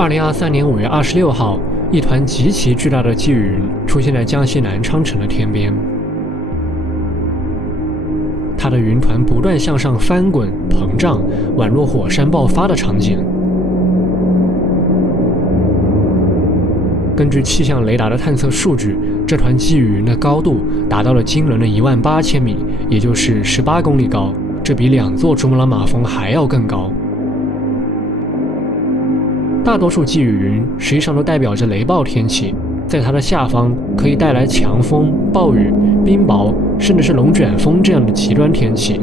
2023年5月26号，一团极其巨大的积雨云出现在江西南昌城的天边。它的云团不断向上翻滚、膨胀，宛若火山爆发的场景。根据气象雷达的探测数据，这团积雨云的高度达到了惊人的18000米，也就是18公里高，这比2座珠穆朗玛峰还要更高。大多数积雨云实际上都代表着雷暴天气，在它的下方可以带来强风、暴雨、冰雹，甚至是龙卷风这样的极端天气。